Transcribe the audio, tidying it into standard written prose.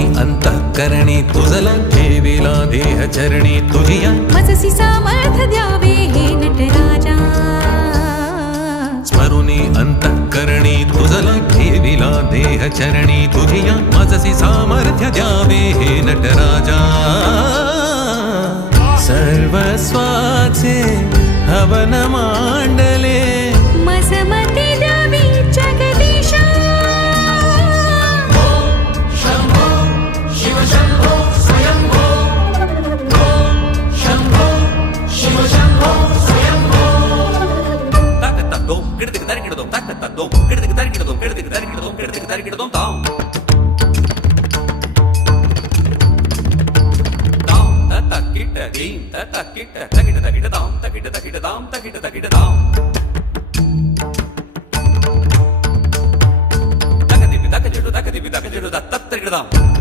अंतःकरणी तुझला ठेविला देह चरणी तुझिया मजसी सामर्थ्य द्यावे हे नटराजा स्मरुनी अंतःकरणी तुझला ठेविला देह चरणी तुझिया मजसी सामर्थ्य द्यावे हे नटराजा सर्वस्वाचे हवन मांडले मजमती द्यावी जगदीशा शंभो शिव शंभो स्वयंभो शंभो शिव शंभो स्वयंभो ताकतोम किडदिक दरिकिडदोम ताकतोम किडदिक दरिकिडदोम किडदिक दरिकिडदोम किडदिक दरिकिडदोम ताम ताम तकिट दीम तकिट तकिट तकिट ताम तकिट तकिट ताम तकिट तकिट